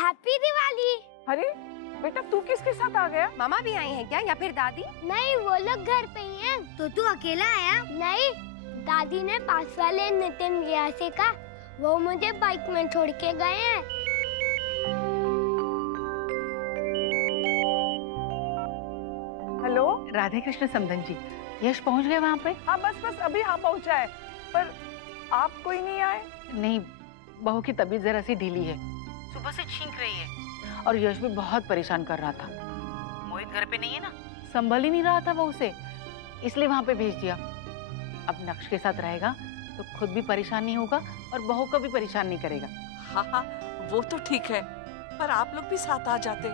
Happy Diwali. अरे बेटा तू किसके साथ आ गया? मामा भी आई हैं क्या या फिर दादी? नहीं, वो लोग घर पे ही हैं। तो तू अकेला आया? नहीं, दादी ने पास वाले नितिन रिया से कहा, वो मुझे बाइक में छोड़ के गए हैं। हेलो राधे कृष्ण समधन जी, यश पहुंच गए वहाँ पे? हाँ बस अभी हाँ पहुँचा है, पर आप कोई नहीं आए? नहीं, बहू की तबीयत जरा सी ढीली है, सुबह से छींक रही है और यश भी बहुत परेशान कर रहा था। मोहित घर पे नहीं है ना, संभल ही नहीं रहा था वो उसे, इसलिए वहाँ पे भेज दिया। अब नक्श के साथ रहेगा तो खुद भी परेशान नहीं होगा और बहू को भी परेशान नहीं करेगा। हाँ वो तो ठीक है, पर आप लोग भी साथ आ जाते।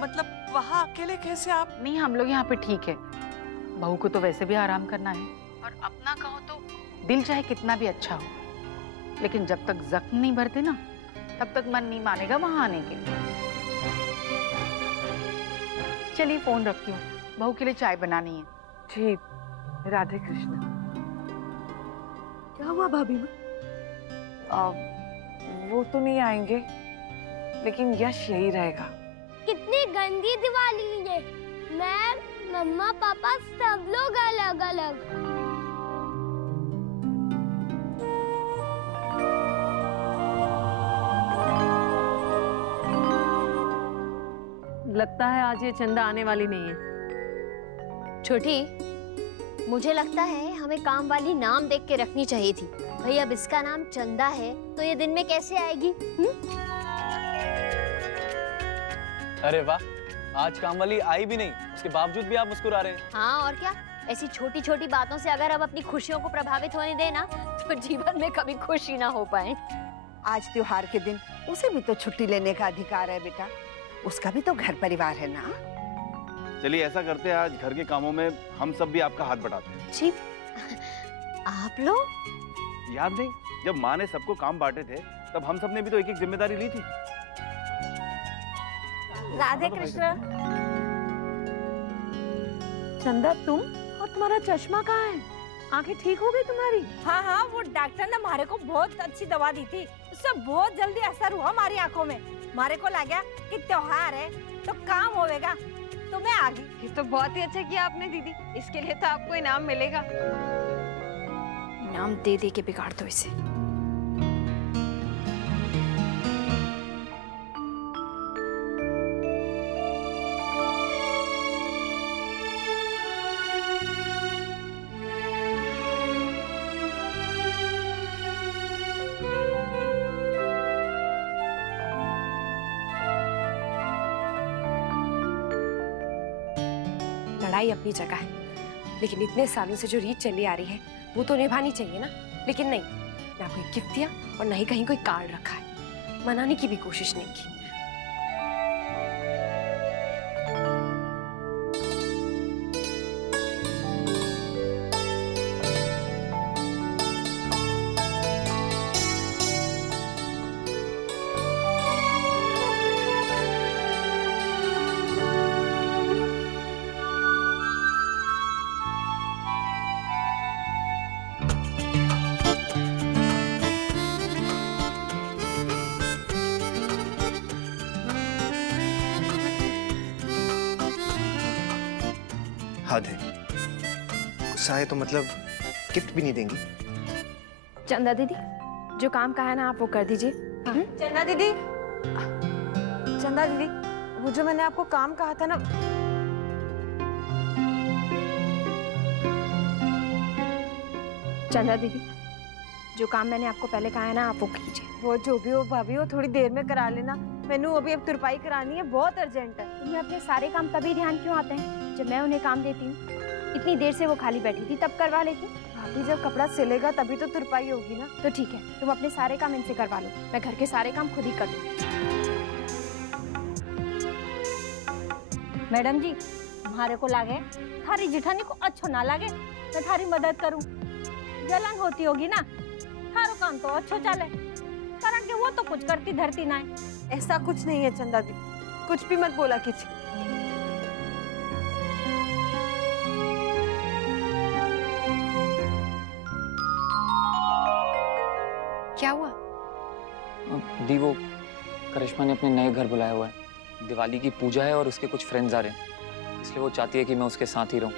मतलब वहाँ अकेले कैसे आप? नहीं, हम लोग यहाँ पे ठीक है। बहू को तो वैसे भी आराम करना है और अपना कहो तो दिल चाहे कितना भी अच्छा हो, लेकिन जब तक जख्म नहीं भरते ना तब तक मन नहीं मानेगा वहां आने के लिए। चलिए फोन रखती हूँ, बहू के लिए चाय बनानी है। जी राधे कृष्ण। क्या हुआ भाभी? वो तो नहीं आएंगे, लेकिन यश यही रहेगा। कितनी गंदी दिवाली ये। मैं, मम्मा, पापा सब लोग अलग अलग। लगता है आज ये चंदा आने वाली नहीं है। छोटी, मुझे लगता है हमें काम वाली नाम देख के रखनी चाहिए थी। भाई अब इसका नाम चंदा है तो ये दिन में कैसे आएगी? अरे वाह, आज काम वाली आई भी नहीं, उसके बावजूद भी आप मुस्कुरा रहे हैं। हाँ और क्या, ऐसी छोटी छोटी बातों से अगर हम अपनी खुशियों को प्रभावित होने देना तो जीवन में कभी खुशी ना हो पाए। आज त्योहार के दिन उसे भी तो छुट्टी लेने का अधिकार है बेटा, उसका भी तो घर परिवार है ना। चलिए ऐसा करते हैं, आज घर के कामों में हम सब भी आपका हाथ बटाते हैं। जी, आप लोग? याद नहीं, जब माँ ने सबको काम बांटे थे तब हम सब ने भी तो एक एक जिम्मेदारी ली थी। राधे कृष्ण। चंदा तुम, और तुम्हारा चश्मा कहाँ है? आंखें ठीक हो गई तुम्हारी? हाँ, वो डॉक्टर ने हमारे को बहुत अच्छी दवा दी थी, उससे बहुत जल्दी असर हुआ हमारी आंखों में। हमारे को लगा कि त्योहार है तो काम होगा, तो मैं आ गई। ये तो बहुत ही अच्छा किया आपने दीदी, इसके लिए तो आपको इनाम मिलेगा। इनाम दे दे के बिगाड़ दो इसे। लड़ाई अपनी जगह है, लेकिन इतने सालों से जो रीत चली आ रही है वो तो निभानी चाहिए ना। लेकिन नहीं, ना कोई गिफ्ट दिया और ना ही कहीं कोई कार्ड रखा है, मनाने की भी कोशिश नहीं की। हद है, गुस्सा है तो मतलब गिफ्ट भी नहीं देंगी? चंदा दीदी, जो काम कहा है ना आप वो कर दीजिए। चंदा दीदी, वो जो मैंने आपको काम कहा था ना, चंदा दीदी, जो काम मैंने आपको पहले कहा है ना आप वो कीजिए। वो जो भी हो भाभी, वो थोड़ी देर में करा लेना। मैनू अभी अब तुरपाई करानी है, बहुत अर्जेंट है। तुम्हें अपने सारे काम तभी ध्यान क्यों आते हैं जब मैं उन्हें काम देती हूँ? इतनी देर से वो खाली बैठी थी, तब करवा लेती। भाभी जब कपड़ा सिलेगा तभी तो तुरपाई होगी ना। तो ठीक है, तुम अपने सारे काम इनसे करवा लो, मैं घर के सारे काम खुद ही कर दूंगी। मैडम जी, हमारे को लागे थारी जिठानी को अच्छो ना लागे मैं थारी मदद करूं। जलन होती होगी ना, थारो काम तो अच्छो चले, कारण के वो तो कुछ करती धरती ना है। ऐसा कुछ नहीं है चंदा दी, कुछ भी मत बोला किसी। क्या हुआ? दी वो करिश्मा ने अपने नए घर बुलाया हुआ है। दिवाली की पूजा है और उसके कुछ फ्रेंड्स आ रहे हैं, इसलिए वो चाहती है कि मैं उसके साथ ही रहूं।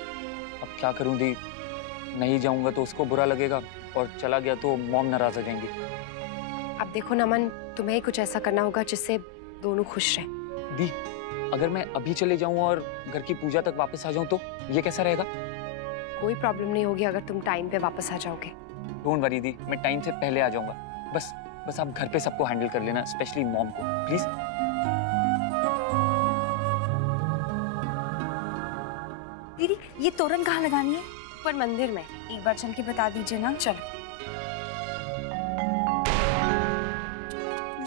अब क्या करूं दी, नहीं जाऊंगा तो उसको बुरा लगेगा और चला गया तो मॉम नाराज हो जाएंगी। अब देखो नमन, तुम्हें ही कुछ ऐसा करना होगा जिससे दोनों खुश रहें। दी, अगर मैं अभी चले जाऊं और घर की पूजा तक वापस आ जाऊं तो ये कैसा रहेगा? कोई प्रॉब्लम नहीं होगी अगर तुम टाइम पे वापस आ जाओगे। डोंट वरी दी, मैं टाइम से पहले आ जाऊंगा। बस आप घर पे सबको हैंडल कर लेना, स्पेशली मॉम को, प्लीज। दीदी, ये तोरण कहाँ लगानी है? ऊपर मंदिर में। एक बार चल के बता दीजिए ना। चलो।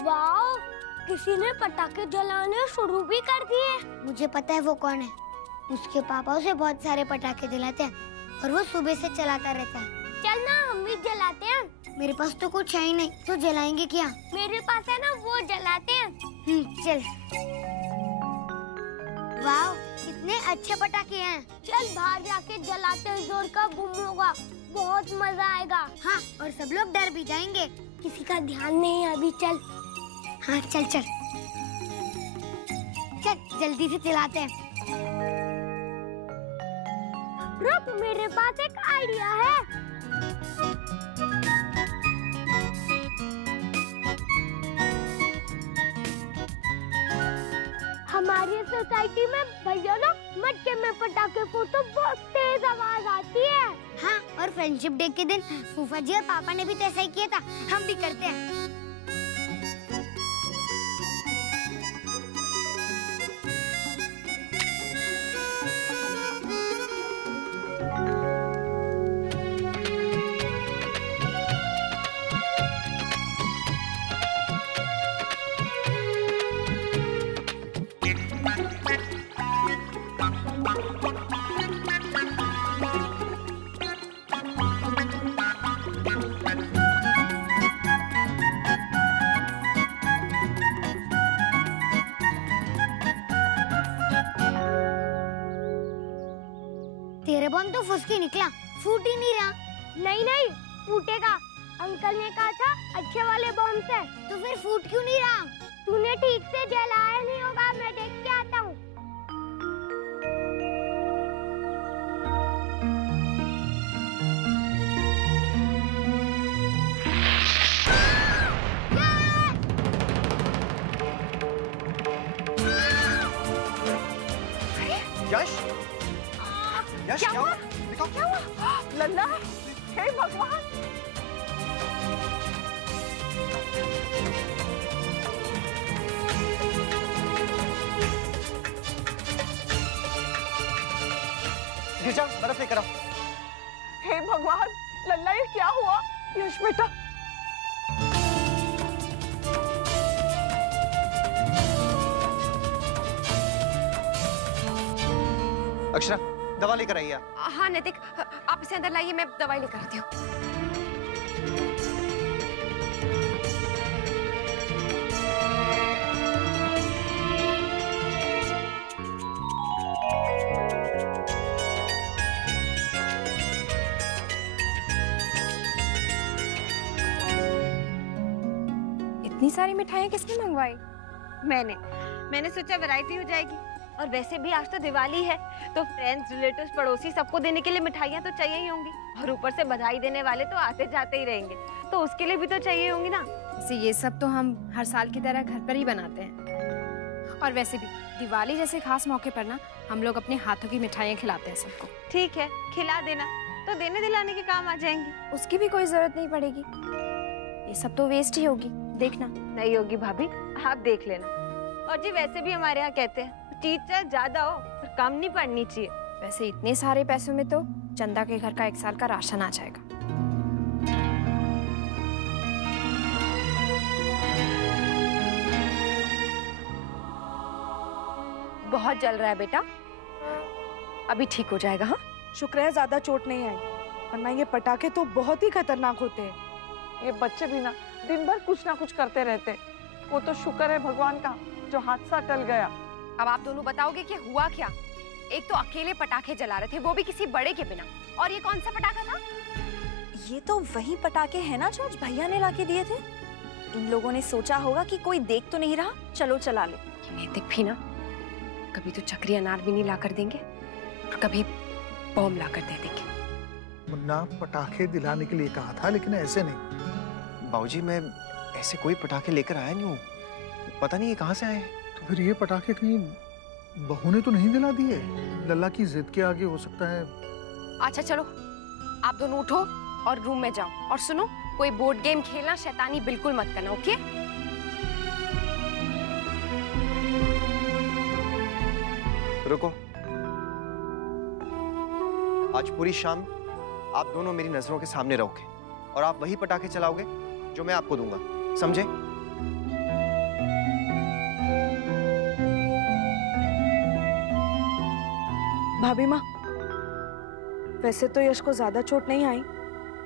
वाओ, किसी ने पटाखे जलाने शुरू भी कर दिए। मुझे पता है वो कौन है। उसके पापा उसे बहुत सारे पटाखे जलाते हैं और वो सुबह से चलाता रहता है। चल ना, हम भी जलाते हैं। मेरे पास तो कुछ है ही नहीं, तो जलाएंगे क्या? मेरे पास है ना, वो जलाते हैं। चल। वाह, कितने अच्छे पटाखे हैं। चल बाहर जाके जलाते हैं, जोर का बूम होगा, बहुत मजा आएगा। हाँ, और सब लोग डर भी जाएंगे। किसी का ध्यान नहीं है अभी। चल। हाँ चल चल चल, जल्दी से चलाते हैं। रुक, मेरे पास एक आइडिया है। हमारी सोसाइटी में भैया ना मटके में पटाखे फोड़ते, बहुत तेज आवाज आती है। हाँ, और फ्रेंडशिप डे के दिन फूफा जी और पापा ने भी तो ऐसा ही किया था। हम भी करते हैं। तेरे बम तो फुसकी निकला, फूट ही नहीं रहा। नहीं नहीं, फूटेगा। अंकल ने कहा था अच्छे वाले बम से। तो फिर फूट क्यों नहीं रहा? तूने ठीक से जलाया नहीं होगा, मैं देख के आता हूँ। यश, यश क्या हुआ? क्या हुआ? लल्ला, हे भगवान! गिरजा, बर्फ लेकर आओ। हे भगवान, लल्ला ये क्या हुआ? यश बेटा, अक्षरा, दवा लेकर आइए। हाँ नैतिक, आप इसे अंदर लाइए, मैं दवाई लेकर आती हूँ। इतनी सारी मिठाइयाँ किसने मंगवाई? मैंने सोचा वैरायटी हो जाएगी। और वैसे भी आज तो दिवाली है, तो फ्रेंड्स, रिलेटिव्स, पड़ोसी सबको देने के लिए मिठाइयाँ तो चाहिए ही होंगी। और ऊपर से बधाई देने वाले तो आते जाते ही रहेंगे, तो उसके लिए भी तो चाहिए होंगी ना। वैसे ये सब तो हम हर साल की तरह घर पर ही बनाते हैं। और वैसे भी दिवाली जैसे खास मौके पर ना हम लोग अपने हाथों की मिठाइयाँ खिलाते हैं सबको। ठीक है, खिला देना, तो देने दिलाने के काम आ जाएंगी। उसकी भी कोई जरूरत नहीं पड़ेगी, ये सब तो वेस्ट ही होगी। देखना। नहीं होगी भाभी, आप देख लेना। और जी वैसे भी हमारे यहाँ कहते हैं चीज चाहे ज्यादा हो पर कम नहीं पड़नी चाहिए। वैसे इतने सारे पैसों में तो चंदा के घर का 1 साल का राशन आ जाएगा। बहुत जल रहा है बेटा, अभी ठीक हो जाएगा। हाँ, शुक्र है ज्यादा चोट नहीं आई, वरना ये पटाखे तो बहुत ही खतरनाक होते हैं। ये बच्चे भी ना दिन भर कुछ ना कुछ करते रहते। वो तो शुक्र है भगवान का जो हादसा टल गया। अब आप दोनों बताओगे कि हुआ क्या? एक तो अकेले पटाखे जला रहे थे, वो भी किसी बड़े के बिना। और ये कौन सा पटाखा था? ये तो वही पटाखे हैं ना जो आज भैया ने लाके दिए थे। इन लोगों ने सोचा होगा कि कोई देख तो नहीं रहा, चलो चला ले। ये मेहतिक भी ना, कभी तो चक्री अनार भी नहीं ला कर देंगे और कभी बॉम्ब ला कर दे देंगे। मुन्ना पटाखे दिलाने के लिए कहा था, लेकिन ऐसे नहीं। बाबूजी मैं ऐसे कोई पटाखे लेकर आया नहीं हूँ, पता नहीं ये कहाँ से आए। तो फिर ये पटाखे कहीं बहू ने तो नहीं दिला दिए? लल्ला की जिद के आगे हो सकता है। अच्छा चलो, आप दोनों उठो और रूम में जाओ, और सुनो, कोई बोर्ड गेम खेलना शैतानी बिल्कुल मत करना, ओके? रुको, आज पूरी शाम आप दोनों मेरी नजरों के सामने रहोगे और आप वही पटाखे चलाओगे जो मैं आपको दूंगा, समझे? भाभी माँ, वैसे तो यश को ज्यादा चोट नहीं आई,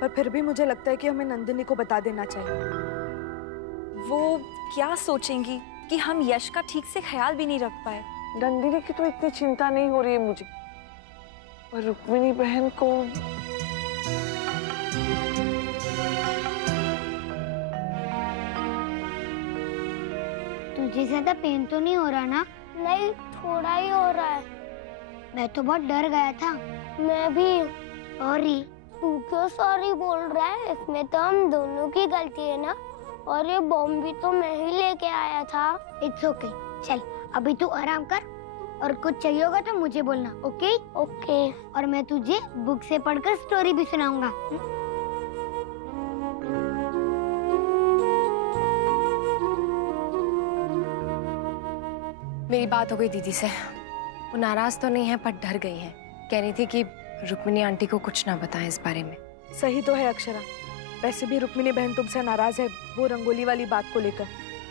पर फिर भी मुझे लगता है कि हमें नंदिनी को बता देना चाहिए। वो क्या सोचेंगी कि हम यश का ठीक से ख्याल भी नहीं रख पाए। नंदिनी की तो इतनी चिंता नहीं हो रही है मुझे, और रुक्मिणी बहन को तुझे ज्यादा पेन तो नहीं हो रहा ना? नहीं, थोड़ा ही हो रहा है। मैं तो बहुत डर गया था। मैं भी। सॉरी। तू क्यों सॉरी बोल रहा है? इसमें तो हम दोनों की गलती है ना। और ये बॉम्ब भी तो मैं ही लेके आया था। It's okay. चल अभी तू आराम कर, और कुछ चाहिए होगा तो मुझे बोलना, ओके? ओके। और मैं तुझे बुक से पढ़कर स्टोरी भी सुनाऊंगा। मेरी बात हो गई दीदी से। वो नाराज तो नहीं है, पर डर गई है। कह रही थी कि रुक्मिणी आंटी को कुछ ना बताएं इस बारे में। सही तो है अक्षरा, वैसे भी रुक्मिणी बहन तुमसे नाराज है वो रंगोली वाली बात को लेकर,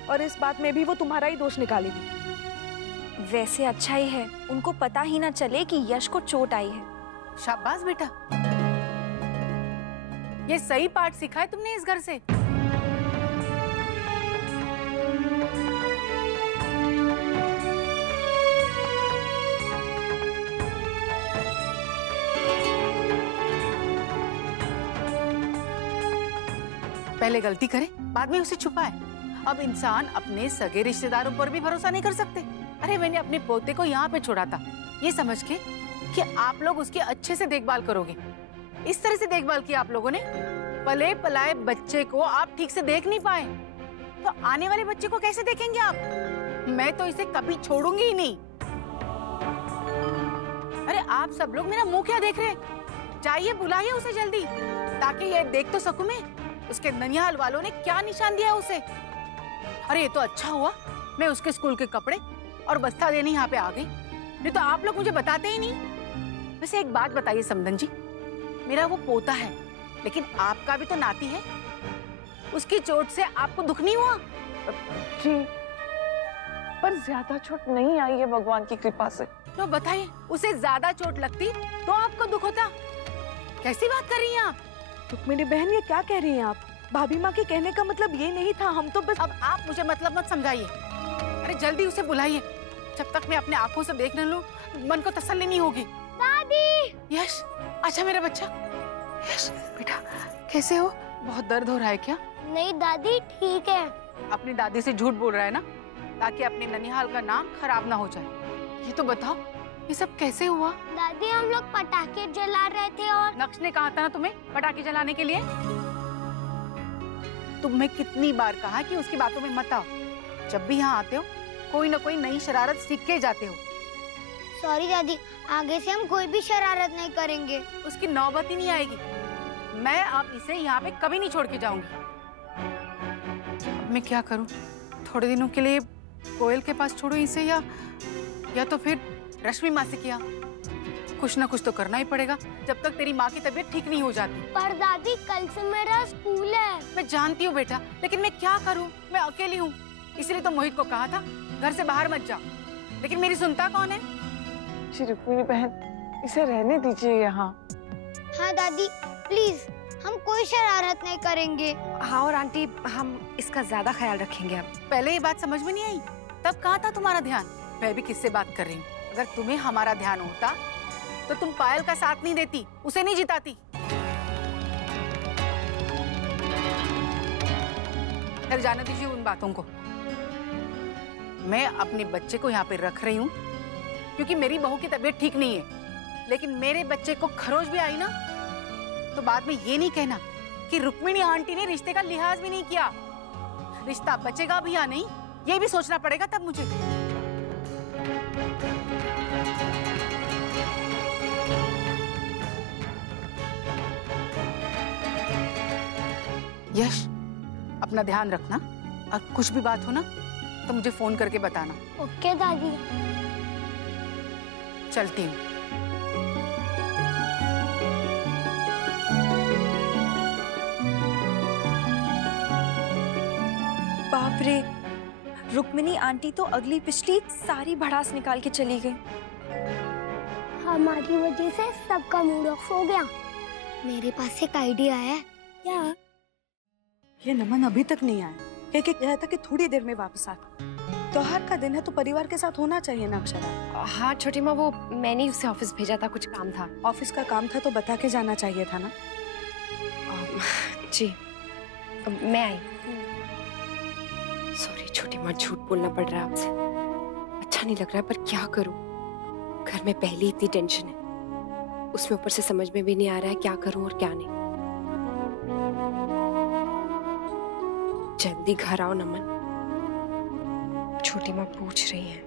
और इस बात में भी वो तुम्हारा ही दोष निकालेगी। वैसे अच्छा ही है, उनको पता ही ना चले कि यश को चोट आई है। शाबाश बेटा, ये सही पाठ सीखा है तुमने इस घर से। पहले गलती करे, बाद में उसे छुपाए। अब इंसान अपने सगे रिश्तेदारों पर भी भरोसा नहीं कर सकते। अरे मैंने अपने पोते को यहाँ पे छोड़ा था, ये समझ के कि आप लोग उसकी अच्छे से देखभाल करोगे। इस तरह से देखभाल की आप लोगों ने। पले पलाए बच्चे को आप ठीक से देख नहीं पाए, तो आने वाले बच्चे को कैसे देखेंगे आप? मैं तो इसे कभी छोड़ूंगी ही नहीं। अरे आप सब लोग मेरा मुंह क्या देख रहे? जाइए बुलाइए उसे जल्दी, ताकि ये देख तो सकूं मैं उसके ननिहाल वालों ने क्या निशान दिया उसे। अरे ये तो अच्छा हुआ मैं उसके स्कूल के कपड़े और बस्ता देने यहाँ पे आ गई, नहीं तो आप लोग मुझे बताते ही नहीं। वैसे एक बात बताइए समधन जी, मेरा वो पोता है, लेकिन आपका भी तो नाती है। उसकी चोट से आपको दुख नहीं हुआ? जी, पर ज्यादा चोट नहीं आई है भगवान की कृपा से। तो बताइए, उसे ज्यादा चोट लगती तो आपको दुख होता? कैसी बात कर रही हैं आप? रुक्मिणी बहन ये क्या कह रही हैं आप? भाभी माँ के कहने का मतलब ये नहीं था, हम तो बस। अब आप मुझे मतलब मत समझाइए। अरे जल्दी उसे बुलाइए, जब तक मैं अपने आंखों से देख न लूं मन को तसल्ली नहीं होगी। दादी! यश, अच्छा मेरा बच्चा। यश बेटा, कैसे हो? बहुत दर्द हो रहा है क्या? नहीं दादी, ठीक है। अपनी दादी से झूठ बोल रहा है ना, ताकि अपने ननिहाल का नाम खराब ना हो जाए। ये तो बताओ, ये सब कैसे हुआ? दादी हम लोग पटाखे जला रहे थे और नक्श ने कहा था ना तुम्हें पटाखे जलाने के लिए। तुम्हें कितनी बार कहा कि उसकी बातों में मत आओ। जब भी यहाँ आते हो कोई ना कोई नई शरारत सीख के जाते हो। सॉरी दादी, आगे से हम कोई भी शरारत नहीं करेंगे। उसकी नौबत ही नहीं आएगी। मैं अब इसे यहाँ पे कभी नहीं छोड़ के जाऊंगी। अब मैं क्या करूँ? थोड़े दिनों के लिए कोयल के पास छोड़ू इसे, या तो फिर रश्मि माँ से किया। कुछ ना कुछ तो करना ही पड़ेगा जब तक तेरी माँ की तबीयत ठीक नहीं हो जाती। पर दादी कल से मेरा स्कूल है। मैं जानती हूँ बेटा, लेकिन मैं क्या करूँ? मैं अकेली हूँ, इसलिए तो मोहित को कहा था घर से बाहर मत जाओ, लेकिन मेरी सुनता कौन है? जी रुक्मिणी बहन, इसे रहने दीजिए यहाँ। हाँ दादी प्लीज, हम कोई शरारत नहीं करेंगे। हाँ और आंटी, हम इसका ज्यादा ख्याल रखेंगे। अब पहले ये बात समझ में नहीं आई, तब कहाँ था तुम्हारा ध्यान? मैं भी किससे बात कर रही हूँ? अगर तुम्हें हमारा ध्यान होता तो तुम पायल का साथ नहीं देती, उसे नहीं जिताती। खैर जाने दीजिए उन बातों को। मैं अपने बच्चे को यहाँ पे रख रही हूँ क्योंकि मेरी बहू की तबीयत ठीक नहीं है, लेकिन मेरे बच्चे को खरोच भी आई ना तो बाद में ये नहीं कहना कि रुक्मिणी आंटी ने रिश्ते का लिहाज भी नहीं किया। रिश्ता बचेगा भी या नहीं ये भी सोचना पड़ेगा तब मुझे। यश, अपना ध्यान रखना और कुछ भी बात हो ना तो मुझे फोन करके बताना। ओके दादी। चलती हूँ। बाप रे, रुक्मिणी आंटी तो अगली पिछली सारी भड़ास निकाल के चली गई। हमारी वजह से सबका मूड ऑफ हो गया। मेरे पास एक आइडिया है। क्या? ये नमन अभी तक नहीं आया। कह गया था कि थोड़ी देर में वापस आ। त्योहार का दिन है तो परिवार के साथ होना चाहिए ना अक्षरा। हाँ छोटी माँ, वो मैंने उसे ऑफिस भेजा था, कुछ काम था। ऑफिस का काम था तो बता के जाना चाहिए था ना। जी मैं आई। सॉरी छोटी माँ, झूठ बोलना पड़ रहा है आपसे। अच्छा नहीं लग रहा है पर क्या करूं, घर में पहले इतनी टेंशन है, उसमें ऊपर से समझ में भी नहीं आ रहा है क्या करूं और क्या नहीं। जल्दी घर आओ नमन, छोटी माँ पूछ रही है।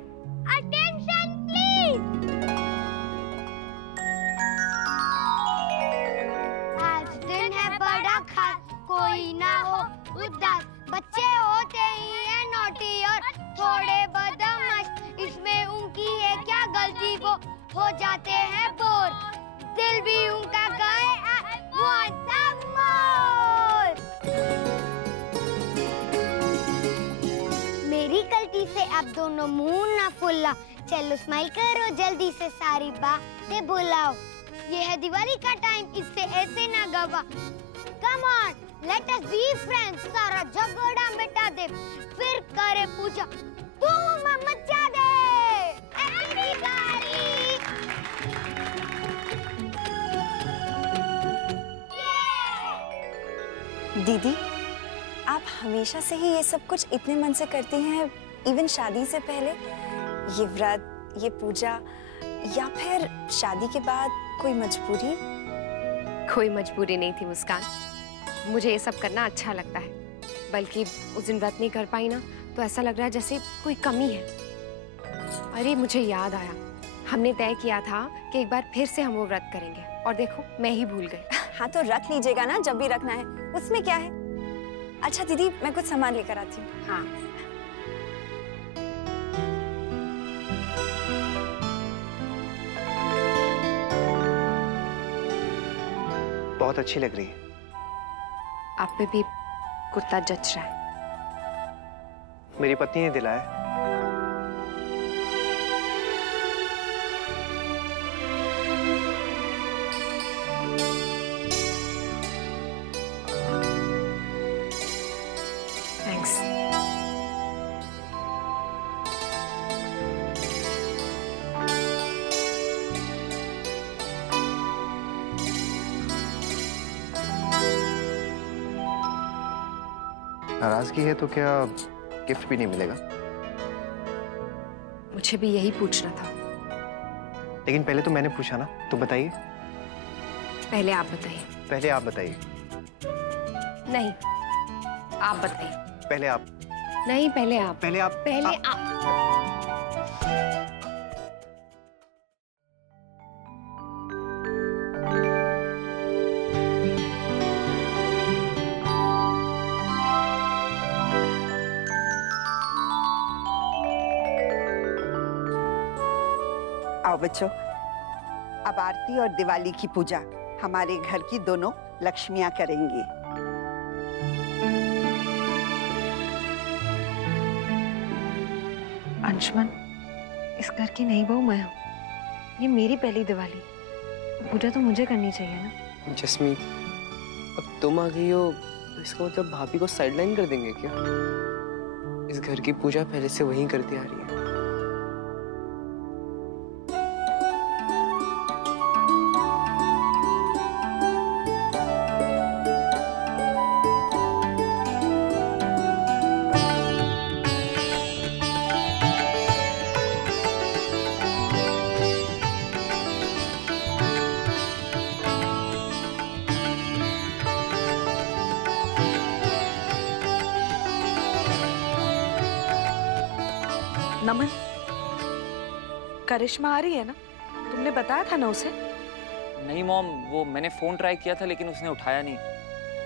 Attention please. आज दिन है बड़ा खास, कोई ना हो उदास। बच्चे होते ही है नोटी और थोड़े बदमाश। इसमें उनकी है क्या गलती, वो हो जाते हैं बोर। दिल भी उनका कहे want some more। मेरी गलती से अब दोनों मुंह ना फुला। चलो स्माइल करो जल्दी से, सारी बातें भुलाओ। ये है दिवाली का टाइम, इससे ऐसे ना गवा। Come on, let us be friends। सारा झगड़ा मिटा दे, फिर करे पूजा, धूम मचा दे। Happy Diwali। दीदी, आप हमेशा से ही ये सब कुछ इतने मन से करती हैं, इवन शादी से पहले? ये व्रत, ये पूजा, या फिर शादी के बाद कोई मजबूरी? कोई मजबूरी नहीं थी मुस्कान, मुझे ये सब करना अच्छा लगता है। बल्कि उस दिन व्रत नहीं कर पाई ना तो ऐसा लग रहा है जैसे कोई कमी है। अरे मुझे याद आया, हमने तय किया था कि एक बार फिर से हम वो व्रत करेंगे और देखो मैं ही भूल गई। हाँ तो रख लीजिएगा ना जब भी रखना है, उसमें क्या है। अच्छा दीदी, मैं कुछ सामान लेकर आती हूँ। हाँ बहुत अच्छी लग रही है। आप पे भी कुर्ता जच रहा है। मेरी पत्नी ने दिलाया। थैंक्स। नाराजगी है तो क्या गिफ्ट भी नहीं मिलेगा? मुझे भी यही पूछना था। लेकिन पहले तो मैंने पूछा ना, तो बताइए। पहले आप बताइए। पहले आप बताइए। नहीं आप बताइए। पहले आप। नहीं पहले आप। पहले आप। पहले आप। आओ बच्चों, अब आरती और दिवाली की पूजा हमारे घर की दोनों लक्ष्मियां करेंगी। अंशुमन, इस घर की नई बहू मैं हूँ, ये मेरी पहली दिवाली, पूजा तो मुझे करनी चाहिए ना। जसमीत, अब तुम आ गई हो तो इसका मतलब भाभी को साइडलाइन कर देंगे क्या? इस घर की पूजा पहले से वही करती आ रही है। नमन, करिश्मा आ रही है ना? तुमने बताया था ना उसे? नहीं मॉम, वो मैंने फोन ट्राई किया था लेकिन उसने उठाया नहीं।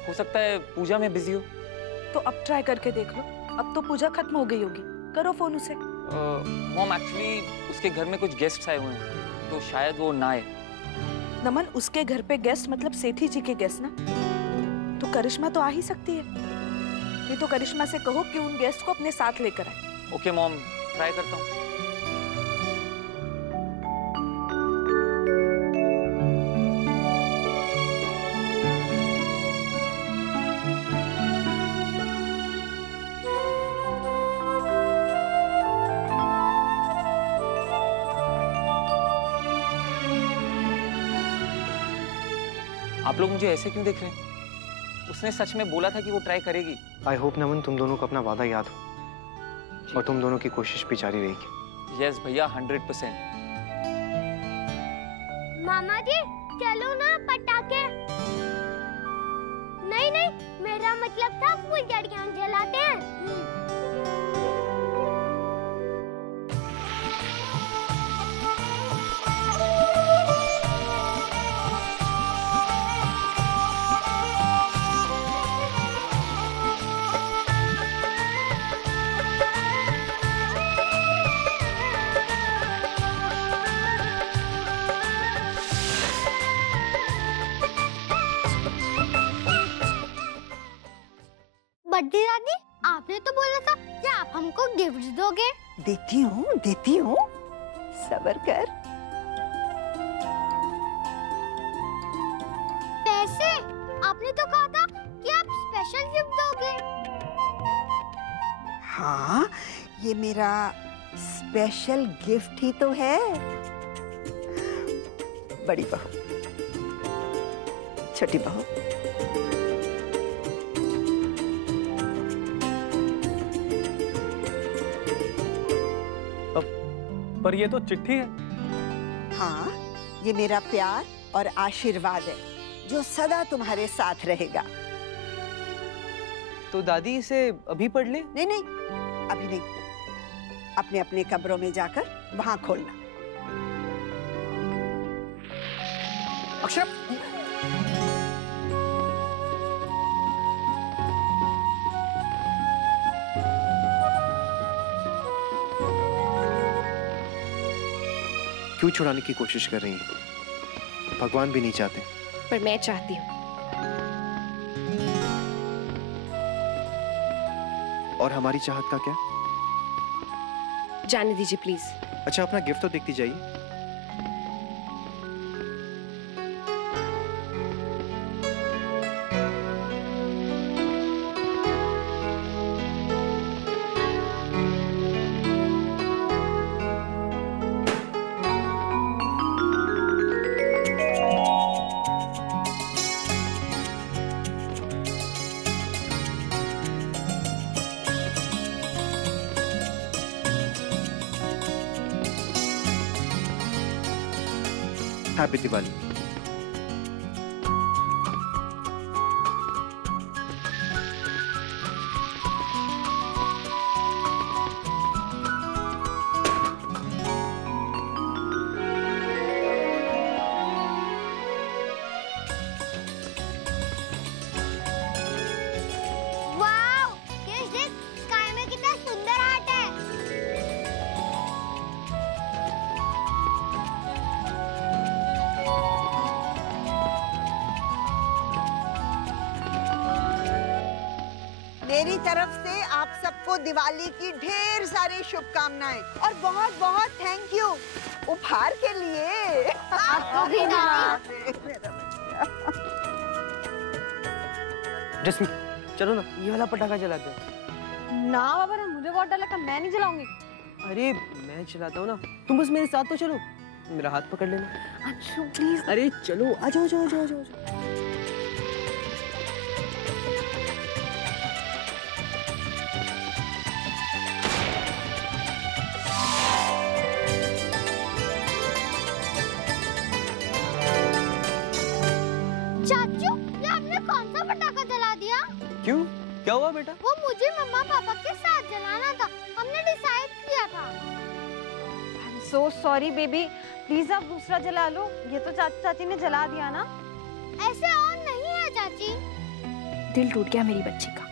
हो सकता है पूजा में बिजी हो। तो अब ट्राई करके देख लो। अब तो पूजा खत्म हो गई होगी, करो फोन उसे। मॉम एक्चुअली उसके घर में कुछ गेस्ट्स आए हुए हैं तो शायद वो ना आए। नमन, उसके घर पे गेस्ट मतलब सेठी जी के गेस्ट ना? तो करिश्मा तो आ ही सकती है। नहीं तो करिश्मा से कहो कि उन गेस्ट को अपने साथ लेकर आए। ओके मॉम, ट्राई करता हूँ। आप लोग मुझे ऐसे क्यों देख रहे हैं? उसने सच में बोला था कि वो ट्राई करेगी। आई होप नमन तुम दोनों को अपना वादा याद हो और तुम दोनों की कोशिश भी जारी रहेगी। यस भैया, 100%। मामा जी चलो ना पटाखे। नहीं नहीं, मेरा मतलब था फुलझड़ियाँ जलाते हैं। बड्डी दादी, आपने तो बोला था कि आप हमको गिफ्ट दोगे। देती हूँ, सब्र कर। पैसे? आपने तो कहा था कि आप स्पेशल गिफ्ट दोगे। हाँ, ये मेरा स्पेशल गिफ्ट ही तो है। बड़ी बहू, छोटी बहू, पर ये तो चिट्ठी है। हाँ, ये मेरा प्यार और आशीर्वाद है जो सदा तुम्हारे साथ रहेगा। तो दादी इसे अभी पढ़ ले? नहीं नहीं, अभी नहीं। अपने अपने कमरों में जाकर वहां खोलना। अक्षर, क्यों छुड़ाने की कोशिश कर रही हैं? भगवान भी नहीं चाहते। पर मैं चाहती हूँ। और हमारी चाहत का क्या? जाने दीजिए प्लीज। अच्छा, अपना गिफ्ट तो देखती जाइए। हैप्पी दिवाली। वाव, ये देख, स्काई में कितना सुंदर आर्ट है। मेरी तरफ से आप सबको दिवाली की ढेर सारी शुभकामनाएं और बहुत बहुत थैंक यू उपहार के लिए। आपको भी ना। जस्मी, चलो ना ये वाला पटाखा जलाते हैं। ना बाबा ना, मुझे बहुत डर लगता, मैं नहीं जलाऊंगी। अरे मैं चलाता हूँ ना, तुम बस मेरे साथ तो चलो। मेरा हाथ पकड़ लेना। अच्छा प्लीज। अरे चलो, आ जाओ जाओ जाओ जाओ। चाचू, ये आपने कौन सा पटाखा जला दिया? क्यों, क्या हुआ बेटा? वो मुझे मम्मा पापा के साथ जलाना था, हमने डिसाइड किया था। सो सॉरी बेबी, प्लीज आप दूसरा जला लो। ये तो चाची ने जला दिया ना। ऐसे और नहीं है चाची। दिल टूट गया मेरी बच्ची का।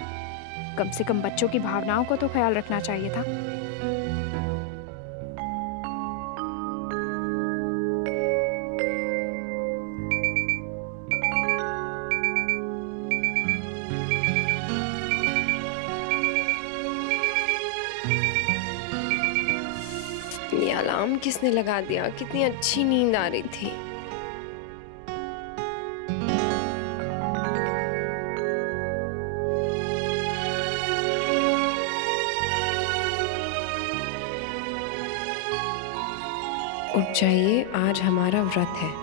कम से कम बच्चों की भावनाओं को तो ख्याल रखना चाहिए था। ये अलार्म किसने लगा दिया? कितनी अच्छी नींद आ रही थी। उठ जाइए, आज हमारा व्रत है।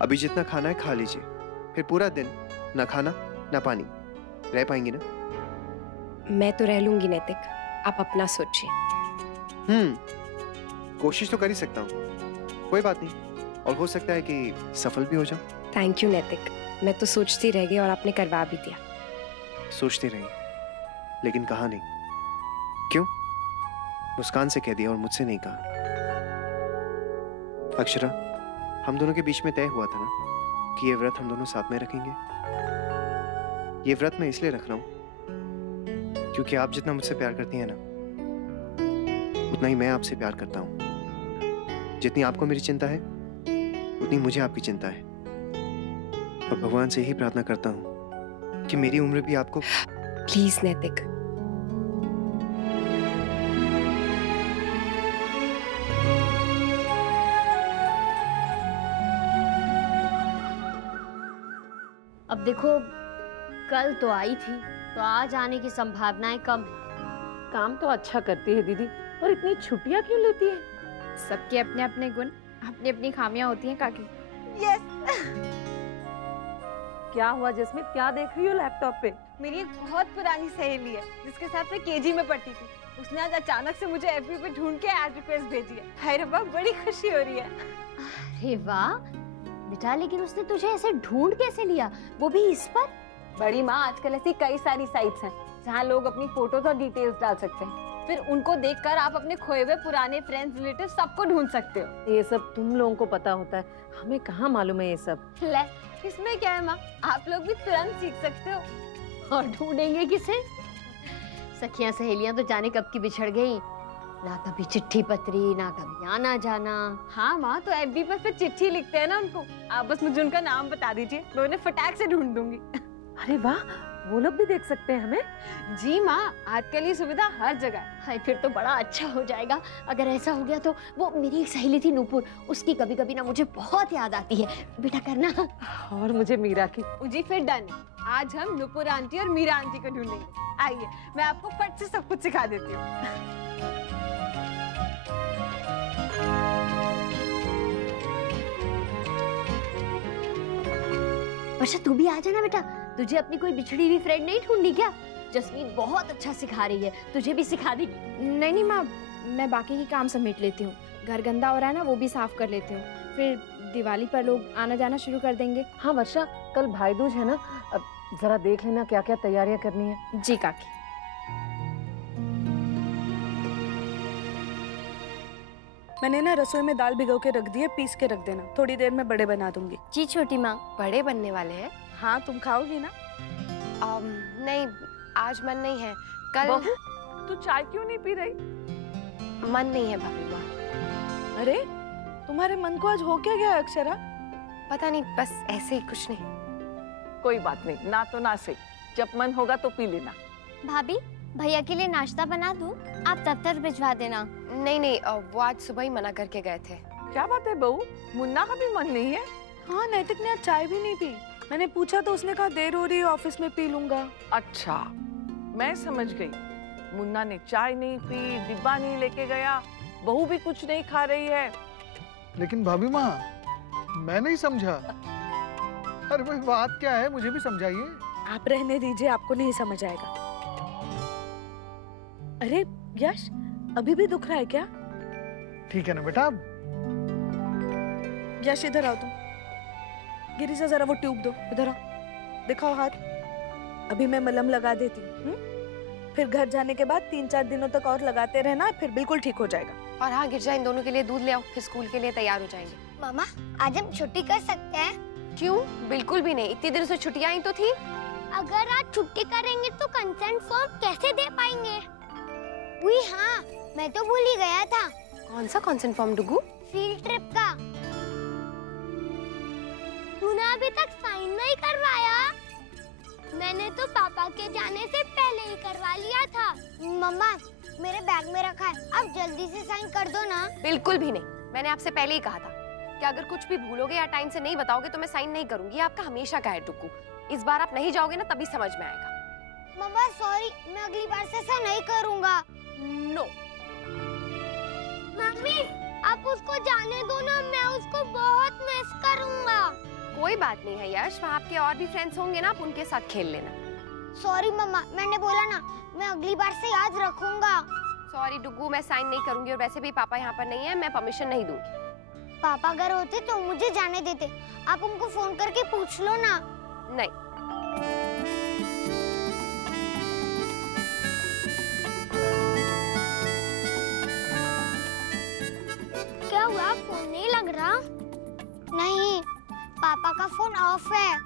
अभी जितना खाना है खा लीजिए, फिर पूरा दिन ना खाना ना पानी। रह पाएंगी ना? मैं तो रह लूंगी नैतिक, आप अपना सोचिए। कोशिश तो कर ही सकता हूँ, कोई बात नहीं। और हो सकता है कि सफल भी हो जाऊं। थैंक यू नैतिक, मैं तो सोचती रह गई और आपने करवा भी दिया। सोचती रही, लेकिन कहा नहीं। क्यों? मुस्कान से कह दिया और मुझसे नहीं कहा। अक्षरा, हम दोनों के बीच में तय हुआ था ना कि ये व्रत हम दोनों साथ में रखेंगे। ये व्रत मैं इसलिए रख रहा हूं क्योंकि आप जितना मुझसे प्यार करती हैं ना, उतना ही मैं आपसे प्यार करता हूं। जितनी आपको मेरी चिंता है, उतनी मुझे आपकी चिंता है। और भगवान से यही प्रार्थना करता हूं कि मेरी उम्र भी आपको। प्लीज नैतिक। अब देखो, कल तो आई थी, तो आज आने की संभावनाएं कम है। काम तो अच्छा करती है दीदी, पर इतनी छुट्टियां क्यों लेती है? सबके अपने अपने गुण, अपनी अपनी खामियां होती हैं काकी। यस। क्या हुआ जस्मीत, क्या देख रही हो लैपटॉप पे? मेरी एक बहुत पुरानी सहेली है जिसके साथ मैं केजी में पढ़ती थी। उसने आज अचानक से मुझे एफबी पे ढूंढ के ऐड रिक्वेस्ट भेजी है। हाय रब्बा, बड़ी खुशी हो रही है। अरे वाह बेटा, लेकिन उसने तुझे ऐसे ढूंढ कैसे लिया, वो भी इस पर? बड़ी माँ, आजकल ऐसी कई सारी साइट्स हैं जहाँ लोग अपनी फोटोज और डिटेल्स डाल सकते हैं। फिर उनको देखकर आप अपने खोए हुए पुराने फ्रेंड्स, रिलेटिव सबको ढूंढ सकते हो। ये सब तुम लोगों को पता होता है, हमें कहाँ मालूम है ये सब। ले, इसमें क्या है माँ, आप लोग भी तुरंत सीख सकते हो। और ढूंढेंगे किसे? सखियां सहेलियां तो जाने कब की बिछड़ गई, ना कभी चिट्ठी पत्री, ना कभी आना जाना। हाँ माँ, तो एफबी पर फिर चिट्ठी लिखते हैं ना उनको। आप बस मुझे उनका नाम बता दीजिए, मैं उन्हें फटाक से ढूंढ दूंगी। अरे वाह, वो लोग भी देख सकते हैं हमें? जी माँ, आजकल ये सुविधा हर जगह है। हाय, फिर तो बड़ा अच्छा हो जाएगा। अगर ऐसा हो गया तो वो मेरी एक सहेली थी नूपुर, उसकी कभी कभी ना मुझे बहुत याद आती है। बेटा करना। और मुझे मीरा की। जी फिर डन। आज हम नूपुर आंटी और मीरा आंटी को ढूंढेंगे। आइए, मैं आपको फट से सब कुछ सिखा देती हूँ। वर्षा, तू भी आ जाना बेटा। तुझे अपनी कोई बिछड़ी हुई फ्रेंड नहीं ढूंढनी क्या? जसमीन बहुत अच्छा सिखा रही है, तुझे भी सिखा देगी। नहीं माँ, मैं बाकी की काम समेट लेती हूँ। घर गंदा हो रहा है ना, वो भी साफ कर लेती हूँ। फिर दिवाली पर लोग आना जाना शुरू कर देंगे। हाँ वर्षा, कल भाई दूज है ना, अब जरा देख लेना क्या क्या तैयारियां करनी है। जी काकी। मैंने ना रसोई में दाल भिगो के रख दी है, पीस के रख देना, थोड़ी देर में बड़े बना दूंगी। जी छोटी माँ, बड़े बनने वाले हैं? हाँ, तुम खाओगी ना? नहीं, आज मन नहीं है। कल। बहू, तू चाय क्यों नहीं पी रही? मन नहीं है भाभी माँ। अरे, तुम्हारे मन को आज हो क्या गया अक्षरा? पता नहीं, बस ऐसे ही, कुछ नहीं। कोई बात नहीं, ना तो ना सही। जब मन होगा तो पी लेना। भाभी, भैया के लिए नाश्ता बना दूं? आप दफ्तर भिजवा देना। नहीं नहीं, वो आज सुबह ही मना करके गए थे। क्या बात है बहू, मुन्ना का भी मन नहीं है? हाँ, नैतिक ने आज चाय भी नहीं पी। मैंने पूछा तो उसने कहा देर हो रही है, ऑफिस में पी लूंगा। अच्छा, मैं समझ गई। मुन्ना ने चाय नहीं पी, डिब्बा नहीं लेके गया, बहू भी कुछ नहीं खा रही है। लेकिन भाभी माँ, मैं नहीं समझा। अरे भाई बात क्या है, मुझे भी समझाइए। आप रहने दीजिए, आपको नहीं समझ आएगा। अरे यश, अभी भी दुख रहा है क्या? ठीक है ना बेटा। यश इधर आओ तुम। गिरिजा जरा वो ट्यूब दो, इधर आओ, दिखाओ हाथ। अभी मैं मलहम लगा देती हूँ, फिर घर जाने के बाद 3-4 दिनों तक और लगाते रहना, फिर बिल्कुल ठीक हो जाएगा। और हाँ गिरजा, इन दोनों के लिए दूध ले आओ, फिर स्कूल के लिए तैयार हो जाएंगे। मामा, आज हम छुट्टी कर सकते हैं? क्यों? बिल्कुल भी नहीं, इतनी देर से छुट्टियां ही तो थी। अगर आज छुट्टी करेंगे तो कंसेंट फॉर्म कैसे दे पाएंगे? वही हाँ, मैं तो भूल ही गया था। कौन सा कंसेंट फॉर्म डुगू? फील्ड ट्रिप का। तूने अभी तक साइन नहीं करवाया? मैंने तो पापा के जाने से पहले ही करवा लिया था। मम्मा, मेरे बैग में रखा है, अब जल्दी से साइन कर दो ना। बिल्कुल भी नहीं, मैंने आपसे पहले ही कहा था कि अगर कुछ भी भूलोगे या टाइम से नहीं बताओगे तो मैं साइन नहीं करूंगी। आपका हमेशा का है टुक्कू, इस बार आप नहीं जाओगे ना तभी समझ में आएगा। मम्मा सॉरी, मैं अगली बार से ऐसा नहीं करूंगा। नो। मम्मी, आप उसको जाने दो ना, मैं उसको बहुत मिस करूंगा। कोई बात नहीं है यश, वहाँ आपके और भी फ्रेंड्स होंगे ना, आप उनके साथ खेल लेना। सॉरी मम्मा, मैंने बोला ना, मैं अगली बार से याद रखूंगा। सॉरी डुगू, मैं साइन नहीं करूंगी, और वैसे भी पापा यहाँ पर नहीं है, मैं परमिशन नहीं दूंगी। पापा अगर होते तो मुझे जाने देते, आप उनको फोन करके पूछ लो ना। नहीं। क्या हुआ, फोन नहीं लग रहा? नहीं, पापा का फोन ऑफ है।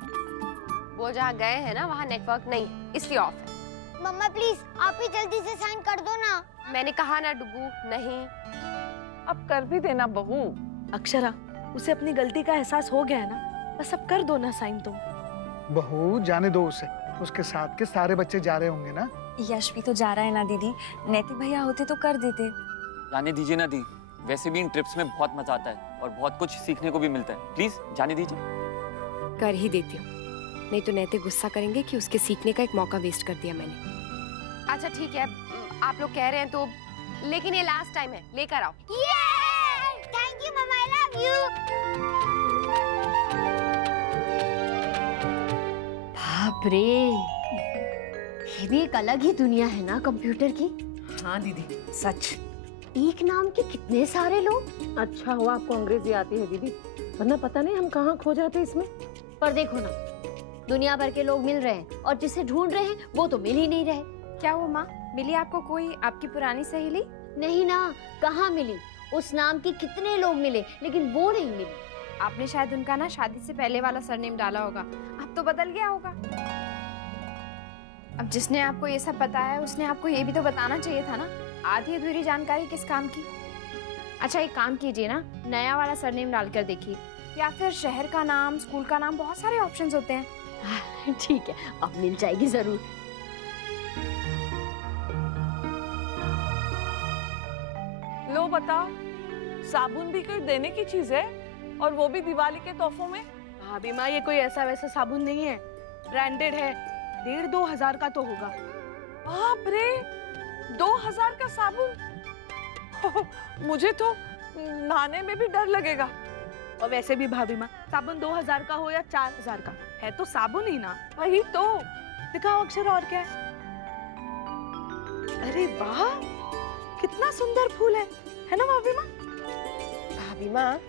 वो जहाँ गए हैं ना, वहाँ नेटवर्क नहीं, इसलिए ऑफ है। मम्मा प्लीज, आप ही जल्दी से साइन कर दो ना। मैंने कहा ना डुगू, नहीं। अब कर भी देना बहू। अक्षरा, उसे अपनी गलती का एहसास हो गया है ना, बस अब कर दो ना साइन तुम। बहू जाने दो उसे, उसके साथ के सारे बच्चे जा रहे होंगे ना। यश भी तो जा रहा है ना दीदी, नैतिक भैया होते तो कर देते। जाने दीजिए ना दी, वैसे भी इन ट्रिप्स में बहुत मजा आता है और बहुत कुछ सीखने को भी मिलता है। प्लीज जाने दीजिए। कर ही देती हूँ, नहीं तो नैतिक गुस्सा करेंगे कि उसके सीखने का एक मौका वेस्ट कर दिया मैंने। अच्छा ठीक है, आप लोग कह रहे हैं तो, लेकिन ये लास्ट टाइम है, लेकर आओ। थैंक यू मम्मा, आई लव यू। बाप रे, ये भी एक अलग ही दुनिया है ना कंप्यूटर की। हाँ दीदी, सच। एक नाम के कितने सारे लोग। अच्छा हुआ आपको अंग्रेजी आती है दीदी, वरना पता नहीं हम कहाँ खो जाते इसमें। पर देखो ना, दुनिया भर के लोग मिल रहे हैं और जिसे ढूंढ रहे हैं वो तो मिल ही नहीं रहे। क्या हुआ माँ, मिली आपको कोई आपकी पुरानी सहेली? नहीं ना, कहाँ मिली। उस नाम के कितने लोग मिले, लेकिन वो नहीं मिली। आपने शायद उनका ना शादी से पहले वाला सरनेम डाला होगा, अब तो बदल गया होगा। अब जिसने आपको ये सब पता है, उसने आपको ये भी तो बताना चाहिए था ना। आधी अधूरी जानकारी किस काम की। अच्छा एक काम कीजिए ना, नया वाला सरनेम डालकर देखिए, या फिर शहर का नाम, स्कूल का नाम, बहुत सारे ऑप्शंस होते हैं। ठीक है, अब मिल जाएगी जरूर। लो बताओ, साबुन भी कोई देने की चीज है, और वो भी दिवाली के तोहफों में? भाभी माँ, ये कोई ऐसा वैसा साबुन नहीं है, ब्रांडेड है, 1,500-2 हजार का तो होगा। बाप रे, 2,000 का साबुन? मुझे तो नहाने में भी डर लगेगा। और वैसे भी भाभी माँ, साबुन 2,000 का हो या 4,000 का, है तो साबुन ही ना। वही तो। दिखाओ अक्षर, और क्या है? अरे वाह, कितना सुंदर फूल है ना भाभी माँ? भाभी माँ,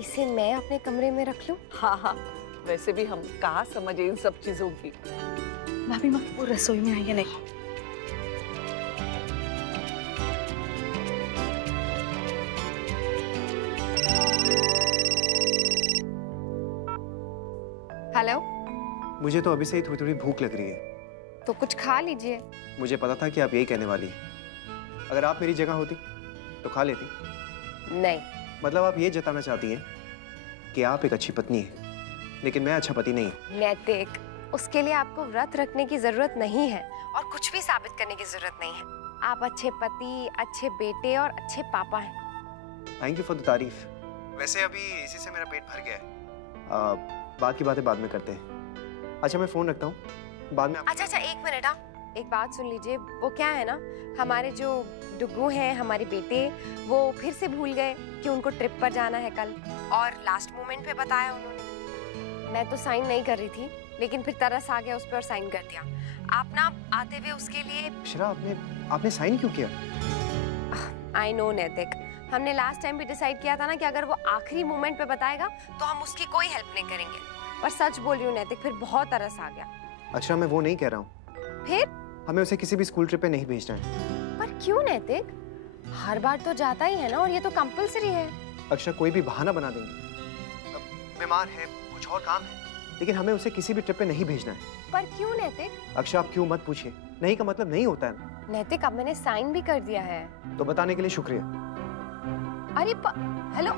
इसे मैं अपने कमरे में रख लूं? हाँ हाँ, वैसे भी हम कहाँ समझे इन सब चीजों की। भाभी माँ, वो रसोई में आई है नहीं? हेलो। मुझे तो अभी से ही थोड़ी थोड़ी भूख लग रही है। तो कुछ खा लीजिए। मुझे पता था कि आप यही कहने वाली। अगर आप मेरी जगह होती तो खा लेती। नहीं। मतलब आप ये जताना चाहती हैं कि आप एक अच्छी पत्नी हैं, लेकिन मैं अच्छा पति नहीं। नैतिक, उसके लिए आपको व्रत रखने की जरूरत नहीं है और कुछ भी साबित करने की जरूरत नहीं है। आप अच्छे पति, अच्छे बेटे और अच्छे पापा हैं। थैंक यू फॉर द तारीफ। वैसे अभी इसी से मेरा पेट भर गया है। बात की बातें बाद में करते हैं। अच्छा मैं फोन रखता हूँ, बाद में अच्छा एक मिनट। हाँ, एक बात सुन लीजिए। वो क्या है ना, हमारे जो डुगू हैं, हमारे बेटे, वो फिर से भूल गए कि उनको ट्रिप पर जाना है कल, और लास्ट मोमेंट पे बताया उन्होंने। मैं तो साइन नहीं कर रही थी, लेकिन फिर तरस आ गया उस पर और साइन कर दिया। आप ना आते हुए उसके लिए। अक्षरा, आपने साइन क्यों किया? आई नो नैतिक, हमने लास्ट टाइम भी डिसाइड किया था ना कि अगर वो आखिरी मोमेंट पे बताएगा तो हम उसकी कोई हेल्प नहीं करेंगे। पर सच बोल रही हूँ नैतिक, फिर बहुत तरस आ गया। अक्षरा, मैं वो नहीं कह रहा हूँ। फिर हमें उसे किसी भी स्कूल ट्रिप पे नहीं भेजना है। पर क्यों नैतिक? हर बार तो जाता ही है ना, और ये तो कंपलसरी है। अक्षरा, कोई भी बहाना बना देंगे। बीमार है, कुछ और काम है, लेकिन हमें उसे किसी भी ट्रिप पे नहीं भेजना है। पर क्यों नैतिक? अक्षरा, आप क्यों मत पूछिए। नहीं का मतलब नहीं होता है। नैतिक, अब मैंने साइन भी कर दिया है। तो बताने के लिए शुक्रिया। अरे हेलो,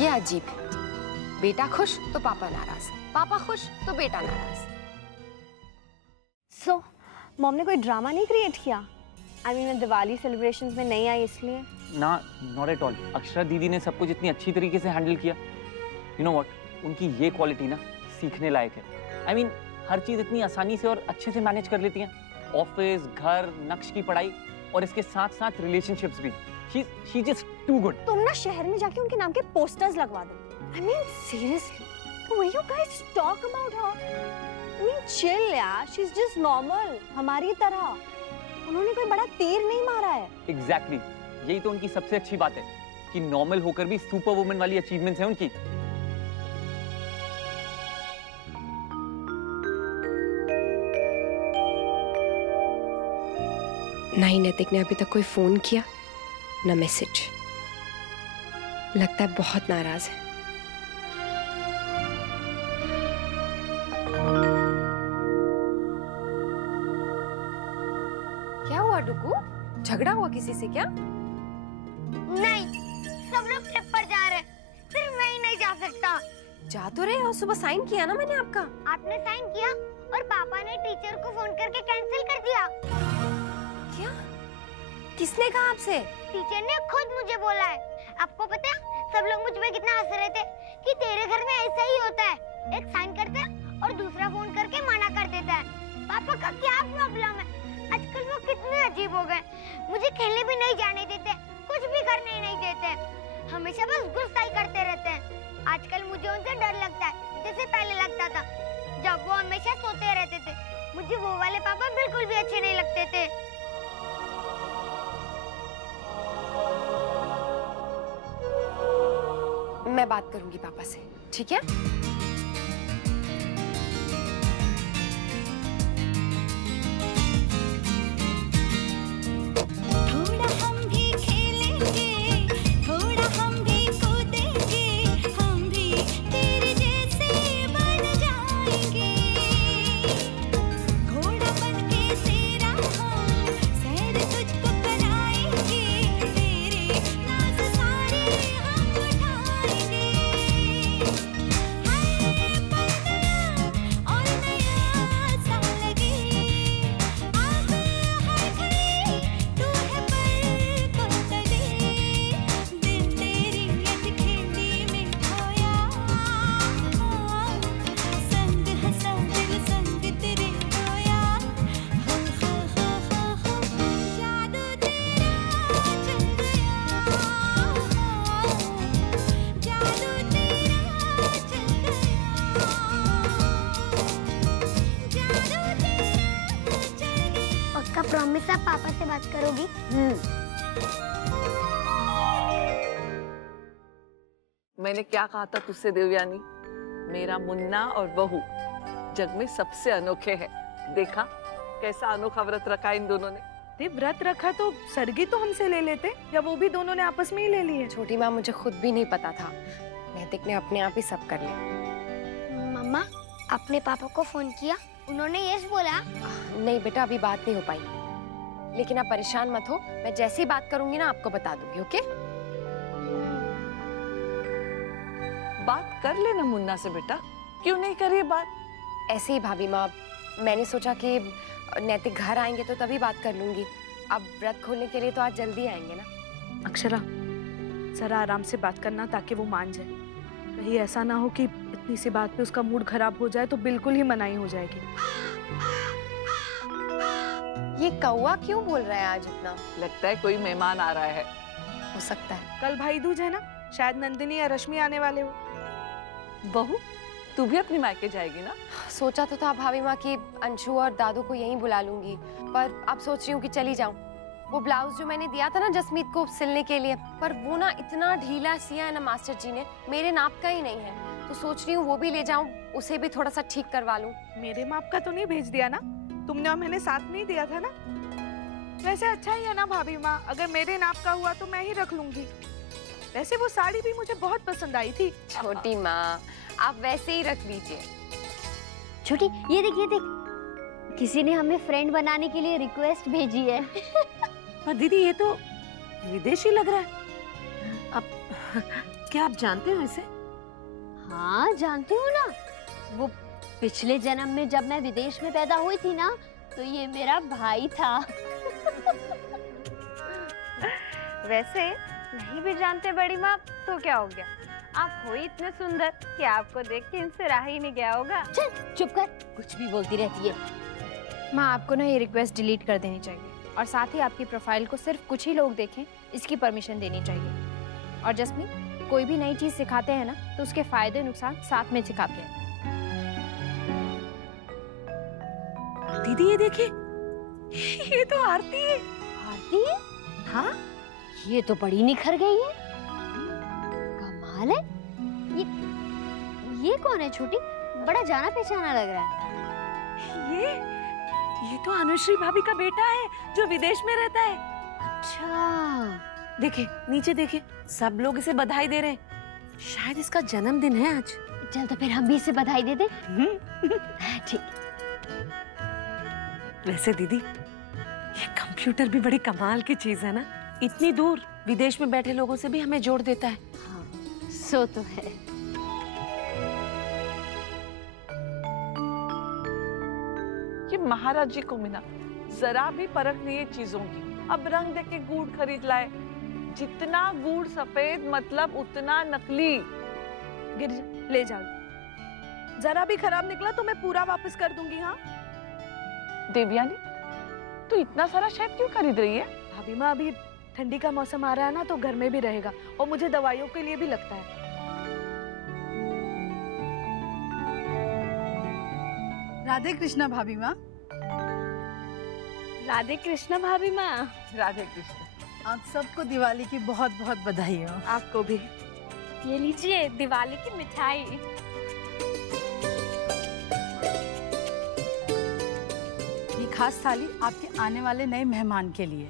ये अजीब है। बेटा खुश तो पापा नाराज, पापा खुश तो बेटा नाराज। सो मॉम ने कोई ड्रामा नहीं क्रिएट किया? आई मीन मैं दिवाली सेलिब्रेशंस में नहीं आई इसलिए? ना, नॉट एट ऑल। अक्षरा दीदी ने सब कुछ इतनी अच्छी तरीके से हैंडल किया। यू नो व्हाट, उनकी ये क्वालिटी ना सीखने लायक है। आई मीन हर चीज इतनी आसानी से और अच्छे से मैनेज कर लेती हैं। ऑफिस, घर, नक्श की पढ़ाई और इसके साथ साथ रिलेशनशिप्स भी। She just too good. तुम ना शहर में जाके उनके नाम के पोस्टर्स लगवा दो। I mean seriously, the way you guys talk about her. I mean chill यार, she's just normal, हमारी तरह। उन्होंने कोई बड़ा तीर नहीं मारा है। Exactly, यही तो उनकी सबसे अच्छी बात है कि नॉर्मल होकर भी सुपर वुमन वाली अचीवमेंट्स हैं उनकी। नहीं, नैतिक ने अभी तक कोई फोन किया ना मैसेज। लगता है बहुत नाराज है। क्या हुआ डुगू? झगड़ा हुआ किसी से क्या? नहीं, सब लोग ट्रिप पर जा रहे हैं, सिर्फ मैं ही नहीं जा सकता। जा तो रहे हो, सुबह साइन किया ना मैंने आपका। आपने साइन किया और पापा ने टीचर को फोन करके कैंसिल कर दिया। क्या? किसने कहा आपसे? टीचर ने खुद मुझे बोला है। आपको पता है, सब लोग मुझ पे कितना हंस रहे थे कि तेरे घर में ऐसा ही होता है, एक साइन करता है और दूसरा फोन करके मना कर देता है। पापा का क्या प्रॉब्लम है? आजकल वो कितने अजीब हो गए। मुझे खेलने भी नहीं जाने देते, कुछ भी करने नहीं देते, हमेशा बस गुस्सा ही करते रहते हैं। आजकल मुझे उनसे डर लगता है, जैसे पहले लगता था जब वो हमेशा सोते रहते थे। मुझे वो वाले पापा बिल्कुल भी अच्छे नहीं लगते थे। मैं बात करूंगी पापा से, ठीक है? प्रॉमिस आप पापा से बात करोगी? मैंने क्या कहा था तुझसे देवयानी? मेरा मुन्ना और बहू जग में सबसे अनोखे हैं। देखा कैसा अनोखा व्रत रखा इन दोनों ने। व्रत रखा तो सरगी तो हमसे ले लेते, या वो भी दोनों ने आपस में ही ले लिए? छोटी माँ, मुझे खुद भी नहीं पता था, नैतिक ने अपने आप ही सब कर लिया। मम्मा, अपने पापा को फोन किया? उन्होंने यस बोला? नहीं बेटा, अभी बात नहीं हो पाई, लेकिन आप परेशान मत हो, मैं जैसे ही बात करूंगी ना आपको बता दूंगी, ओके? बात कर लेना मुन्ना से बेटा, क्यों नहीं करिए बात? ऐसे ही भाभी माँ, मैंने सोचा कि नैतिक घर आएंगे तो तभी बात कर लूंगी। अब व्रत खोलने के लिए तो आज जल्दी आएंगे ना। अक्षरा, जरा आराम से बात करना ताकि वो मान जाए। कहीं ऐसा ना हो कि इतनी सी बात पे उसका मूड खराब हो जाए तो बिल्कुल ही मनाही हो जाएगी। ये कौवा क्यों बोल रहा है आज इतना? लगता है कोई मेहमान आ रहा है। हो सकता है। कल भाई दूज है ना, शायद नंदिनी या रश्मि आने वाले हो। बहू, तू भी अपनी मायके जाएगी ना? सोचा तो था भाभी माँ कि अंशु और दादू को यहीं बुला लूंगी, पर अब सोच रही हूँ कि चली जाऊँ। वो ब्लाउज जो मैंने दिया था ना जसमीत को सिलने के लिए, पर वो ना इतना ढीला सिया है ना मास्टर जी ने, मेरे नाप का ही नहीं है। तो सोच रही हूँ वो भी ले जाऊँ, उसे भी थोड़ा सा ठीक करवा लूँ। मेरे माप का तो नहीं भेज दिया ना तुमने, और मैंने साथ में ही दिया था ना। वैसे अच्छा ही है ना भाभी माँ, अगर मेरे नाप का हुआ तो मैं ही रख लूंगी। वैसे वो साड़ी भी मुझे बहुत पसंद आई थी। छोटी माँ, आप वैसे ही रख लीजिए। छोटी, ये देख, ये देख, किसी ने हमें फ्रेंड बनाने के लिए रिक्वेस्ट भेजी है। पर दीदी ये तो विदेशी लग रहा है। अब क्या आप जानते हो इसे? हाँ जानती हूँ ना, वो पिछले जन्म में जब मैं विदेश में पैदा हुई थी ना, तो ये मेरा भाई था। वैसे नहीं भी जानते बड़ी माँ तो क्या हो गया, आप हो ही इतने सुंदर कि आपको देख के इनसे रहा ही नहीं गया होगा। चल चुप कर, कुछ भी बोलती रहती है। माँ, आपको ना ये रिक्वेस्ट डिलीट कर देनी चाहिए, और साथ ही आपकी प्रोफाइल को सिर्फ कुछ ही लोग देखें इसकी परमिशन देनी चाहिए। और जसमीत, कोई भी नई चीज सिखाते हैं ना तो उसके फायदे नुकसान साथ में सिखाते हैं। दीदी ये देखिए, ये तो आरती है। आरती है? हाँ, ये तो बड़ी निखर गई है। कमाल है। ये कौन है छोटी? बड़ा जाना पहचाना लग रहा है। ये तो अनुश्री भाभी का बेटा है जो विदेश में रहता है। अच्छा। देखिए नीचे देखिए, सब लोग इसे बधाई दे रहे हैं। शायद इसका जन्मदिन है आज। चल तो फिर हम भी इसे बधाई दे दे। ठीक। वैसे दीदी, ये कंप्यूटर भी बड़ी कमाल की चीज है ना, इतनी दूर विदेश में बैठे लोगों से भी हमें जोड़ देता है। हाँ, सो तो है। ये महाराज जी को मिला जरा भी परख नहीं है चीजों की। अब रंग देके गुड़ खरीद लाए, जितना गुड़ सफेद मतलब उतना नकली। गिरिजा, ले जाओ। जरा भी खराब निकला तो मैं पूरा वापस कर दूंगी। हाँ देवयानी, तू इतना सारा शहद क्यों खरीद रही है? भाभी माँ, अभी ठंडी का मौसम आ रहा है ना, तो घर में भी रहेगा और मुझे दवाइयों के लिए भी लगता है। राधे कृष्णा भाभी माँ। राधे कृष्णा भाभी माँ। राधे कृष्णा। आप सबको दिवाली की बहुत बहुत बधाई हो। आपको भी। ये लीजिए दिवाली की मिठाई। ये खास थाली आपके आने वाले नए मेहमान के लिए।